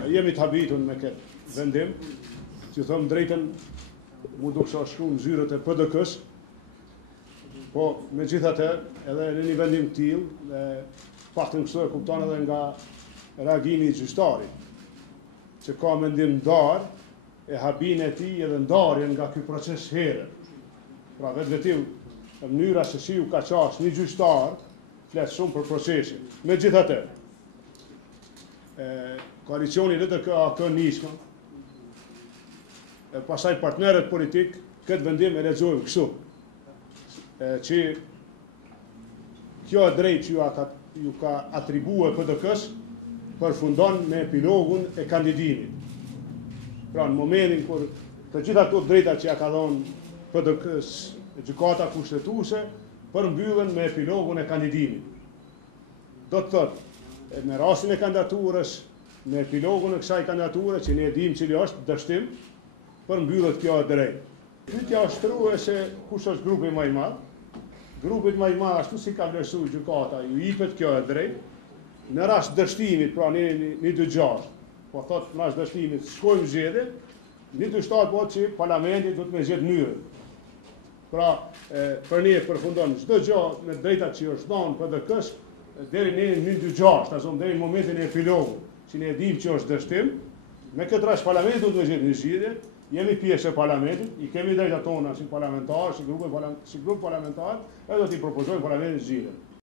Jemi të habitur me këtë vendim, që thëmë drejten, mu do kësha shku në zyrët e PDK-s, po me gjithatë edhe në një vendim t'il, dhe faktën kështu e kupton edhe nga reagimi i gjyqtarit, që ka mendim ndarë, e habin e ti edhe ndarjen nga ky proces herë. Pra vetvetim, në mënyra se si ju ka qash një gjyqtar, fletë shumë për procesin. Me gjithatë, koalicioni LDK nisma, pasaj partnerët politik, këtë vendim e lexojnë kështu, që kjo e drejt që ju ka atribue PDK-s, përfundon me epilogun e kandidimit. Pra në momentin kur të gjitha këto drejta që ja ka dhonë PDK-s gjykata kushtetuese, përmbyllen me epilogun e kandidimit. Do të thotë, me rastin e kandidaturës, me epilogun e kësaj kandidature, që ne e dim cili është dështim, përmbyllet kjo e drejtë. Pyetja është shtrua se kush është grupi më i madh. Grupit më i madh, ashtu si ka vlerësuar gjykata, ju jepet kjo e drejtë. Në rast dështimit, pra një dëgjash, po thotë në rast dështimit, shkojmë zgjedhje, një dështar po që parlamenti do të me zgjedh mënyrën. Pra, për ne përfundon çdo gjë me drejtat që është dhënë PDK-s deri në 1-2-6, deri në momentin e epilogut, që ne e dim që është dështim, me këtë rast parlamenti do të me zgjedh një zgjedhje, jemi pjesë e parlamentit, i kemi drejtat tona si parlamentar, si grup parlamentar, edhe do t'i propozojmë parlamentit zgjedhjen.